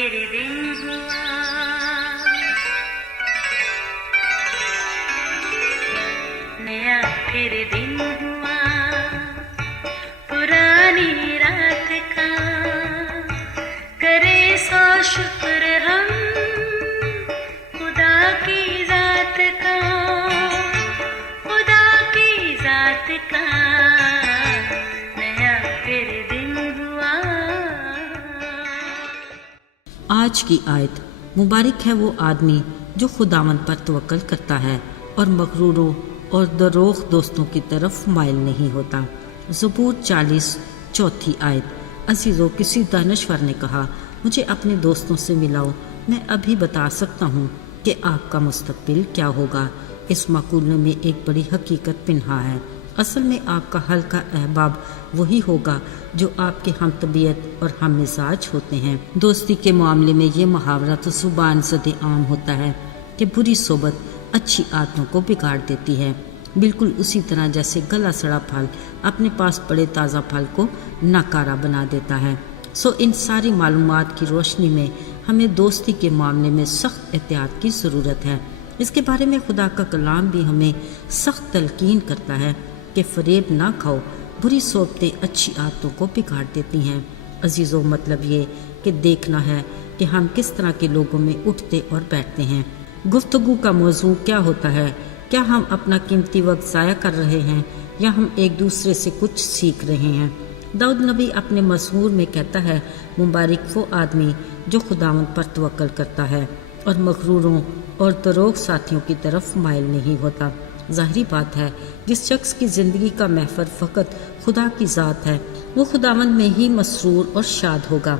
پھر دن ہوا، نیا پھر دن ہوا، پرانی رات کا کرے سو شکر ہم خدا کی ذات کا، خدا کی ذات کا نیا پھر دن ہوا۔ آج کی آیت: مبارک ہے وہ آدمی جو خداوند پر توکل کرتا ہے اور مغروروں اور دروغ دوستوں کی طرف مائل نہیں ہوتا۔ زبور 40 چوتھی آیت: عزیزو، کسی دانشور نے کہا مجھے اپنے دوستوں سے ملاؤ، میں ابھی بتا سکتا ہوں کہ آپ کا مستقبل کیا ہوگا۔ اس مقولے میں ایک بڑی حقیقت پنہا ہے۔ اصل میں آپ کا حلقہ احباب وہی ہوگا جو آپ کے ہم طبیعت اور ہم مزاج ہوتے ہیں۔ دوستی کے معاملے میں یہ محاورہ تو زبان زدِ عام ہوتا ہے کہ بری صحبت اچھی عادتوں کو بگاڑ دیتی ہے، بالکل اسی طرح جیسے گلا سڑا پھل اپنے پاس پڑے تازہ پھل کو ناکارہ بنا دیتا ہے۔ سو ان ساری معلومات کی روشنی میں ہمیں دوستی کے معاملے میں سخت احتیاط کی ضرورت ہے۔ اس کے بارے میں خدا کا کلام بھی ہمیں سخت تلقین کرتا ہے کہ فریب نہ کھاؤ، بری صحبتیں اچھی عادتوں کو بگاڑ دیتی ہیں۔ عزیزو، مطلب یہ کہ دیکھنا ہے کہ ہم کس طرح کے لوگوں میں اٹھتے اور بیٹھتے ہیں۔ گفتگو کا موضوع کیا ہوتا ہے؟ کیا ہم اپنا قیمتی وقت ضائع کر رہے ہیں یا ہم ایک دوسرے سے کچھ سیکھ رہے ہیں؟ داؤد نبی اپنے مزمور میں کہتا ہے، مبارک وہ آدمی جو خداوند پر توکل کرتا ہے اور مغروروں اور دروغ ساتھیوں کی طرف مائل نہیں ہوتا۔ ظاہری بات ہے، جس شخص کی زندگی کا محور فقط خدا کی ذات ہے، وہ خداوند میں ہی مسرور اور شاد ہوگا،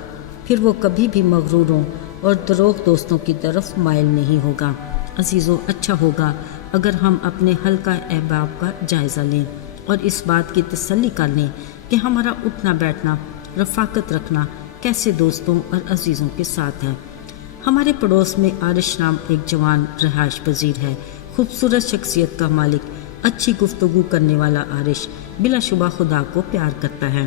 پھر وہ کبھی بھی مغروروں اور دروغ دوستوں کی طرف مائل نہیں ہوگا۔ عزیزو، اچھا ہوگا اگر ہم اپنے حلقہ احباب کا جائزہ لیں اور اس بات کی تسلی کر لیں کہ ہمارا اٹھنا بیٹھنا، رفاقت رکھنا کیسے دوستوں اور عزیزوں کے ساتھ ہے۔ ہمارے پڑوس میں عارش نام ایک جوان رہائش پذیر ہے، خوبصورت شخصیت کا مالک، اچھی گفتگو کرنے والا عارش بلا شبہ خدا کو پیار کرتا ہے۔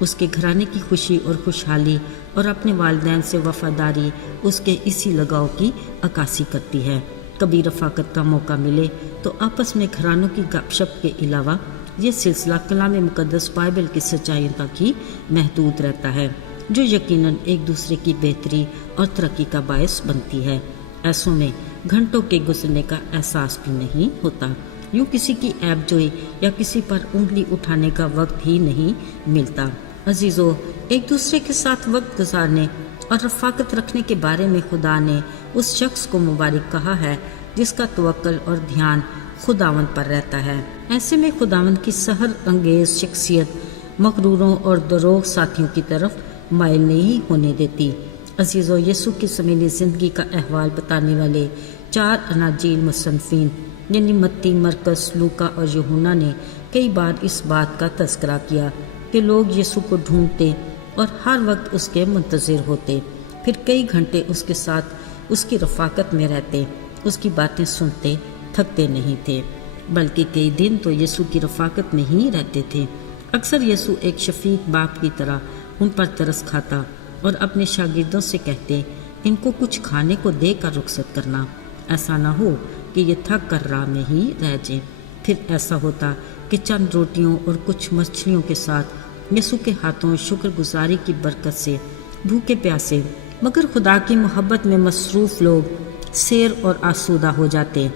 اس کے گھرانے کی خوشی اور خوشحالی اور اپنے والدین سے وفاداری اس کے اسی لگاؤ کی عکاسی کرتی ہے۔ کبھی رفاقت کا موقع ملے تو آپس میں گھرانوں کی گپ شپ کے علاوہ یہ سلسلہ کلام مقدس بائبل کی سچائیوں تک ہی محدود رہتا ہے، جو یقیناً ایک دوسرے کی بہتری اور ترقی کا باعث بنتی ہے۔ ایسوں میں گھنٹوں کے گزرنے کا احساس بھی نہیں ہوتا، یوں کسی کی عیب جوئی یا کسی پر انگلی اٹھانے کا وقت ہی نہیں ملتا۔ عزیزو، ایک دوسرے کے ساتھ وقت گزارنے اور رفاقت رکھنے کے بارے میں خدا نے اس شخص کو مبارک کہا ہے جس کا توکل اور دھیان خداوند پر رہتا ہے۔ ایسے میں خداوند کی سحر انگیز شخصیت مغروروں اور دروغ ساتھیوں کی طرف مائل نہیں ہونے دیتی۔ عزیزو، یسوع کی زمینی زندگی کا احوال بتانے والے 4 اناجیل مصنفین یعنی متی، مرکز، لوکا اور یوحنا نے کئی بار اس بات کا تذکرہ کیا کہ لوگ یسوع کو ڈھونڈتے اور ہر وقت اس کے منتظر ہوتے، پھر کئی گھنٹے اس کے ساتھ اس کی رفاقت میں رہتے، اس کی باتیں سنتے، تھکتے نہیں تھے، بلکہ کئی دن تو یسوع کی رفاقت میں ہی رہتے تھے۔ اکثر یسوع ایک شفیق باپ کی طرح ان پر ترس کھاتا اور اپنے شاگردوں سے کہتے، ان کو کچھ کھانے کو دے کر رخصت کرنا، ایسا نہ ہو کہ یہ تھک کر راہ میں ہی رہ جائیں۔ پھر ایسا ہوتا کہ چند روٹیوں اور کچھ مچھلیوں کے ساتھ یسوع کے ہاتھوں شکر گزاری کی برکت سے بھوکے پیاسے مگر خدا کی محبت میں مصروف لوگ سیر اور آسودہ ہو جاتے۔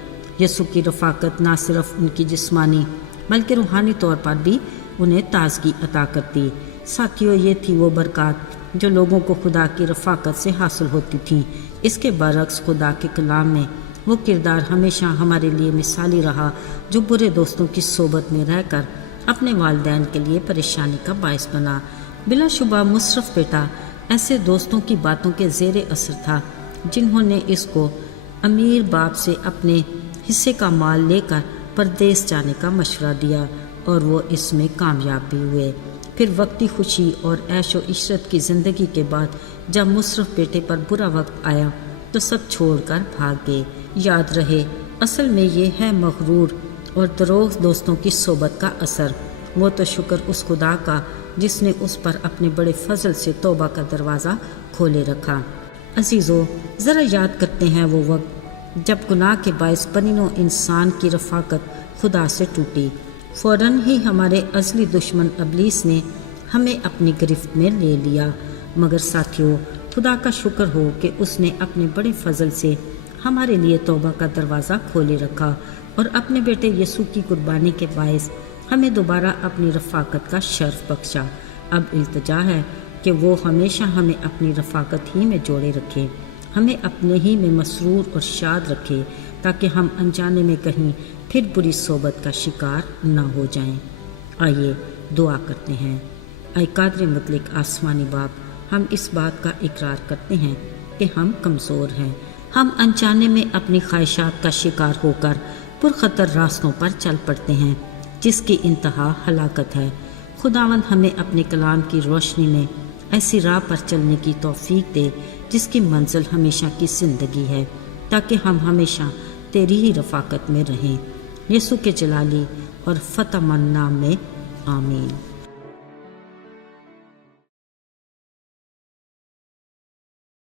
یسوع کی رفاقت نہ صرف ان کی جسمانی بلکہ روحانی طور پر بھی انہیں تازگی عطا کرتی۔ ساتھیوں، یہ تھی وہ برکات جو لوگوں کو خدا کی رفاقت سے حاصل ہوتی تھی۔ اس کے برعکس خدا کے کلام میں وہ کردار ہمیشہ ہمارے لیے مثالی رہا جو برے دوستوں کی صحبت میں رہ کر اپنے والدین کے لیے پریشانی کا باعث بنا۔ بلا شبہ مصرف بیٹا ایسے دوستوں کی باتوں کے زیر اثر تھا جنہوں نے اس کو امیر باپ سے اپنے حصے کا مال لے کر پردیس جانے کا مشورہ دیا اور وہ اس میں کامیاب بھی ہوئے۔ پھر وقتی خوشی اور عیش و عشرت کی زندگی کے بعد جب مصرف بیٹے پر برا وقت آیا تو سب چھوڑ کر بھاگ گئے۔ یاد رہے، اصل میں یہ ہے مغرور اور دروغ دوستوں کی صحبت کا اثر۔ وہ تو شکر اس خدا کا جس نے اس پر اپنے بڑے فضل سے توبہ کا دروازہ کھولے رکھا۔ عزیزو، ذرا یاد کرتے ہیں وہ وقت جب گناہ کے باعث بنی نوع انسان کی رفاقت خدا سے ٹوٹی۔ فوراً ہی ہمارے ازلی دشمن ابلیس نے ہمیں اپنی گرفت میں لے لیا، مگر ساتھیو، خدا کا شکر ہو کہ اس نے اپنے بڑے فضل سے ہمارے لیے توبہ کا دروازہ کھولے رکھا اور اپنے بیٹے یسوع کی قربانی کے باعث ہمیں دوبارہ اپنی رفاقت کا شرف بخشا۔ اب التجا ہے کہ وہ ہمیشہ ہمیں اپنی رفاقت ہی میں جوڑے رکھے، ہمیں اپنے ہی میں مسرور اور شاد رکھے، تاکہ ہم انجانے میں کہیں پھر بری صحبت کا شکار نہ ہو جائیں۔ آئیے دعا کرتے ہیں۔ اے قادر مطلق آسمانی باپ، ہم اس بات کا اقرار کرتے ہیں کہ ہم کمزور ہیں، ہم انجانے میں اپنی خواہشات کا شکار ہو کر پرخطر راستوں پر چل پڑتے ہیں جس کی انتہا ہلاکت ہے۔ خداوند ہمیں اپنے کلام کی روشنی میں ایسی راہ پر چلنے کی توفیق دے جس کی منزل ہمیشہ کی زندگی ہے، تاکہ ہم ہمیشہ تیری ہی رفاقت میں رہیں۔ یسوع کے جلالی اور فتح مند نام میں آمین۔